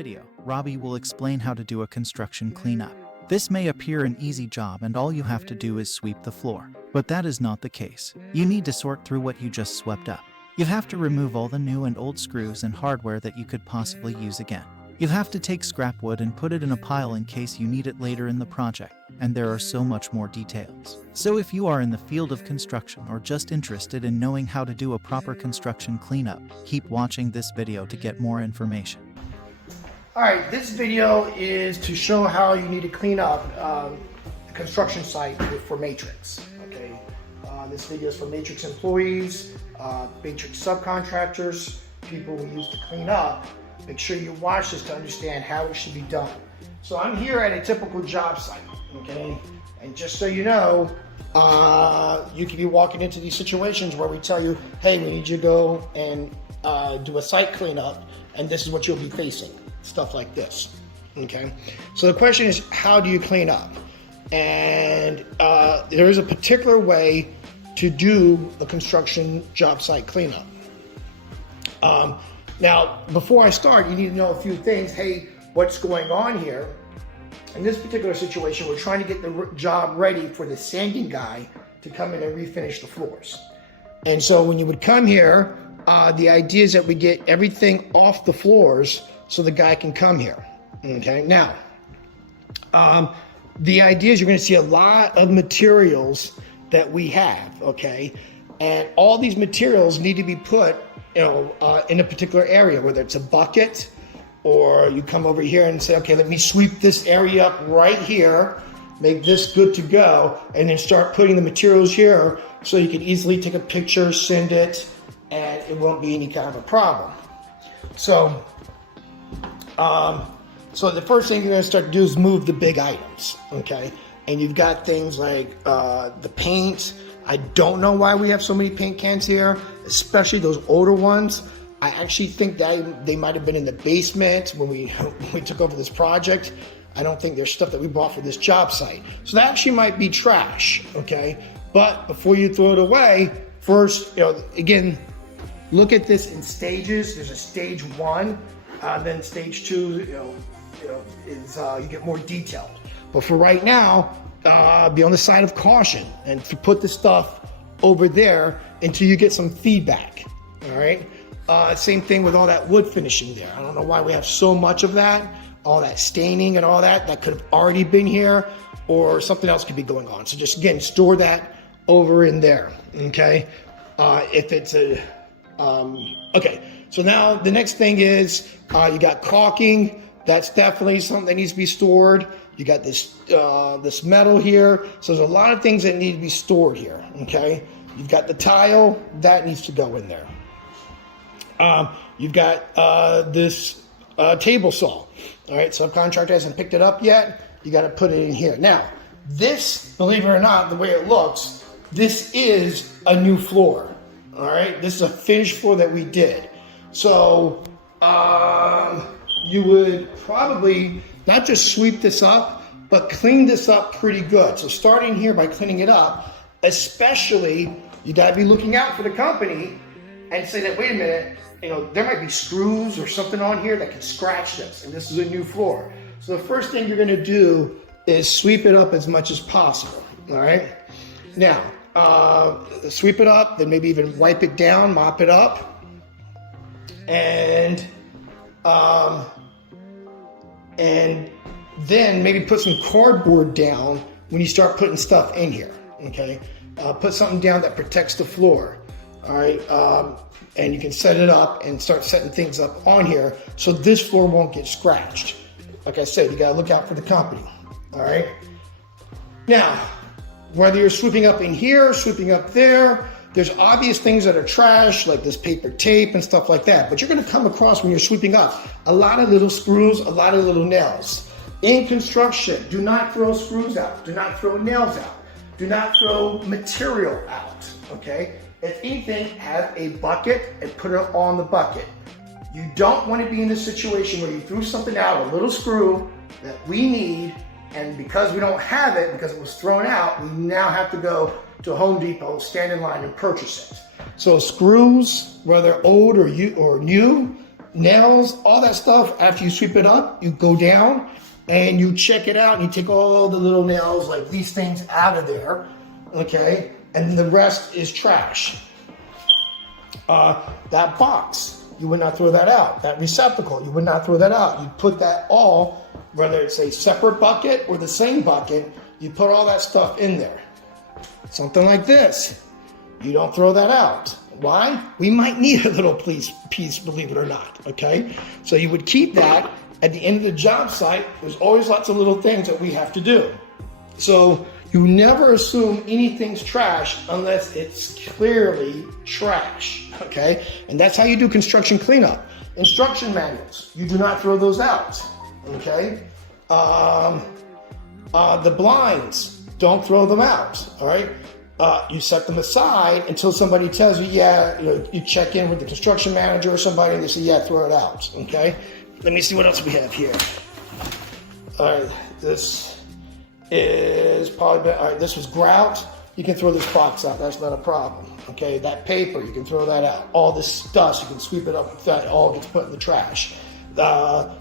video, Robbie will explain how to do a construction cleanup. This may appear an easy job and all you have to do is sweep the floor, but that is not the case. You need to sort through what you just swept up. You have to remove all the new and old screws and hardware that you could possibly use again. You have to take scrap wood and put it in a pile in case you need it later in the project, and there are so much more details. So if you are in the field of construction or just interested in knowing how to do a proper construction cleanup, keep watching this video to get more information. Alright, this video is to show how you need to clean up a construction site for Matrix. Okay, this video is for Matrix employees, Matrix subcontractors, people we use to clean up. Make sure you watch this to understand how it should be done. So I'm here at a typical job site, okay? And just so you know, you could be walking into these situations where we tell you, hey, we need you to go and do a site cleanup, and this is what you'll be facing, stuff like this, okay? So the question is, how do you clean up? And there is a particular way to do a construction job site cleanup. Now, before I start, you need to know a few things. Hey, what's going on here? In this particular situation, we're trying to get the job ready for the sanding guy to come in and refinish the floors. And so when you would come here, the idea is that we get everything off the floors so the guy can come here, okay? Now, the idea is you're gonna see a lot of materials that we have, okay? And all these materials need to be put in a particular area, whether it's a bucket or you come over here and say, okay, let me sweep this area up right here, make this good to go, and then start putting the materials here so you can easily take a picture, send it, and it won't be any kind of a problem. So, so the first thing you're gonna start to do is move the big items, okay? And you've got things like the paint. I don't know why we have so many paint cans here, especially those older ones. I actually think that they might have been in the basement when we took over this project. I don't think there's stuff that we bought for this job site. So that actually might be trash, okay? But before you throw it away, first, again, look at this in stages. There's a stage 1, then stage 2, is you get more detailed. But for right now, be on the side of caution and to put the stuff over there until you get some feedback, all right? Same thing with all that wood finishing there. I don't know why we have so much of that, all that staining and all that could have already been here, or something else could be going on. So just, again, store that over in there, okay? If it's a, okay. So now the next thing is you got caulking. That's definitely something that needs to be stored. You got this this metal here. So there's a lot of things that need to be stored here, okay? You've got the tile, that needs to go in there. You've got this table saw. All right, subcontractor hasn't picked it up yet. You got to put it in here. Now, this, believe it or not, the way it looks, this is a new floor. All right, this is a finished floor that we did. So you would probably not just sweep this up, but clean this up pretty good. So starting here by cleaning it up, especially you gotta be looking out for the company and say that, wait a minute, there might be screws or something on here that can scratch this, and this is a new floor. So the first thing you're gonna do is sweep it up as much as possible, all right? Now, sweep it up, then maybe even wipe it down, mop it up, and then maybe put some cardboard down when you start putting stuff in here, okay? Put something down that protects the floor, all right? And you can set it up and start setting things up on here so this floor won't get scratched. Like I said, you gotta look out for the company, all right? Now, whether you're sweeping up in here, sweeping up there, there's obvious things that are trash, like this paper tape and stuff like that. But you're gonna come across when you're sweeping up a lot of little screws, a lot of little nails. In construction, do not throw screws out. Do not throw nails out. Do not throw material out, okay? If anything, have a bucket and put it on the bucket. You don't want to be in this situation where you threw something out, a little screw that we need, and because we don't have it, because it was thrown out, we now have to go to Home Depot, stand in line and purchase it. So screws, whether old or new, nails, all that stuff, after you sweep it up, you go down and you check it out and you take all the little nails, like these things, out of there, okay? And the rest is trash. That box, you would not throw that out. That receptacle, you would not throw that out. You put that all, whether it's a separate bucket or the same bucket, you put all that stuff in there. Something like this, you don't throw that out. Why? We might need a little piece, believe it or not, okay? So you would keep that. At the end of the job site, there's always lots of little things that we have to do. So you never assume anything's trash unless it's clearly trash, okay? And that's how you do construction cleanup. Instruction manuals, you do not throw those out, okay? The blinds, don't throw them out, all right? You set them aside until somebody tells you, yeah, you check in with the construction manager or somebody and they say, yeah, throw it out, okay? Let me see what else we have here. All right, this is probably, all right, this was grout. You can throw this box out, that's not a problem, okay? That paper, you can throw that out. All this dust, you can sweep it up, that all gets put in the trash.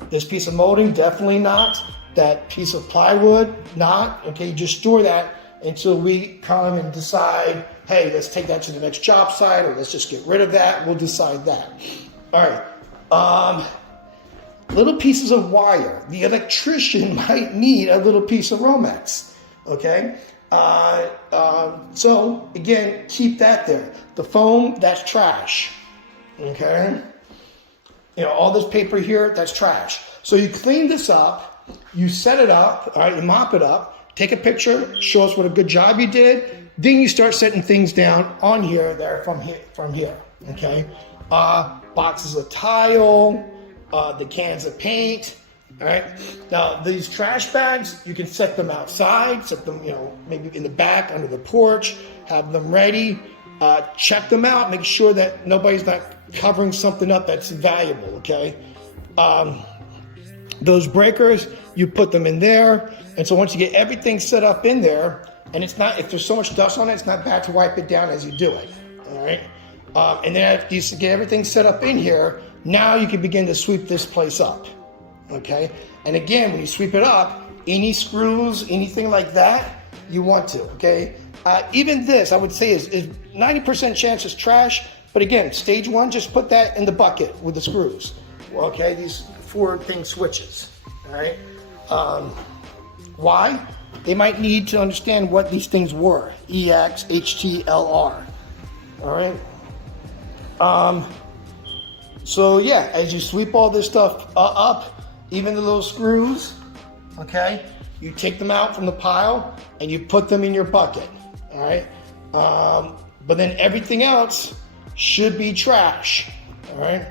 This piece of molding, definitely not. That piece of plywood, not, okay? You just store that until we come and decide, hey, let's take that to the next job site, or let's just get rid of that. We'll decide that. All right. Little pieces of wire. The electrician might need a little piece of Romex. Okay. So again, keep that there. The foam, that's trash. Okay. All this paper here, that's trash. So you clean this up, you set it up, all right, you mop it up, take a picture, show us what a good job you did. Then you start setting things down on here, there, from here, okay? Boxes of tile, the cans of paint, all right? Now, these trash bags, you can set them outside, set them, maybe in the back, under the porch, have them ready, check them out, make sure that nobody's not covering something up that's valuable, okay? Those breakers, you put them in there, and so once you get everything set up in there, and it's not, if there's so much dust on it, it's not bad to wipe it down as you do it, all right? And then after you get everything set up in here, now you can begin to sweep this place up, okay? And again, when you sweep it up, any screws, anything like that, you want to, okay? Even this, I would say, is 90% chance is trash, but again, stage one, just put that in the bucket with the screws, okay? These 4-thing switches, all right? Why? They might need to understand what these things were. EX, HT, LR, all right? So yeah, as you sweep all this stuff up, even the little screws, okay, you take them out from the pile and you put them in your bucket, all right? But then everything else should be trash, all right?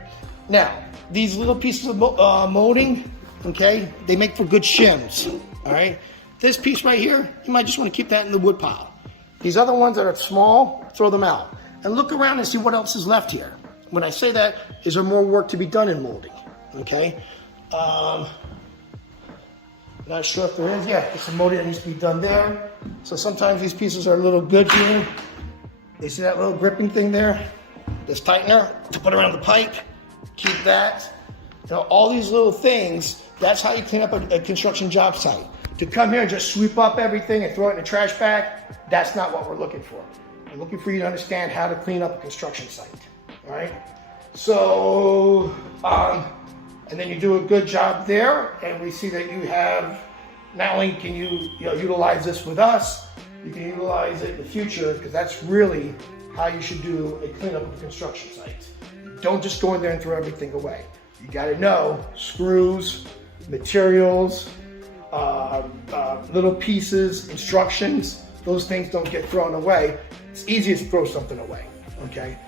Now, these little pieces of molding, okay, they make for good shims, all right? This piece right here, you might just want to keep that in the wood pile. These other ones that are small, throw them out. And look around and see what else is left here. When I say that, is there more work to be done in molding, okay? Not sure if there is. Yeah, there's some molding that needs to be done there. So sometimes these pieces are a little good here. You see that little gripping thing there? This tightener to put around the pipe. Keep that. All these little things, that's how you clean up a construction job site. To come here and just sweep up everything and throw it in a trash bag, that's not what we're looking for. We're looking for you to understand how to clean up a construction site, all right? So, and then you do a good job there, and we see that you have, not only can you utilize this with us, you can utilize it in the future, because that's really how you should do a cleanup of a construction site. Don't just go in there and throw everything away. You gotta know screws, materials, little pieces, instructions, those things don't get thrown away. It's easy to throw something away, okay?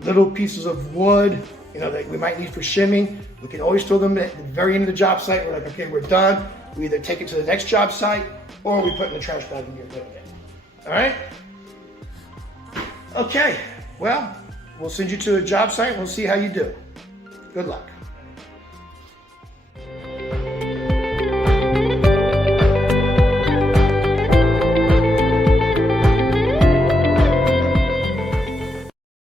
Little pieces of wood, that we might need for shimming, we can always throw them at the very end of the job site. We're like, okay, we're done. We either take it to the next job site or we put it in the trash bag and get rid of it. All right? Okay, well, we'll send you to a job site and we'll see how you do. Good luck.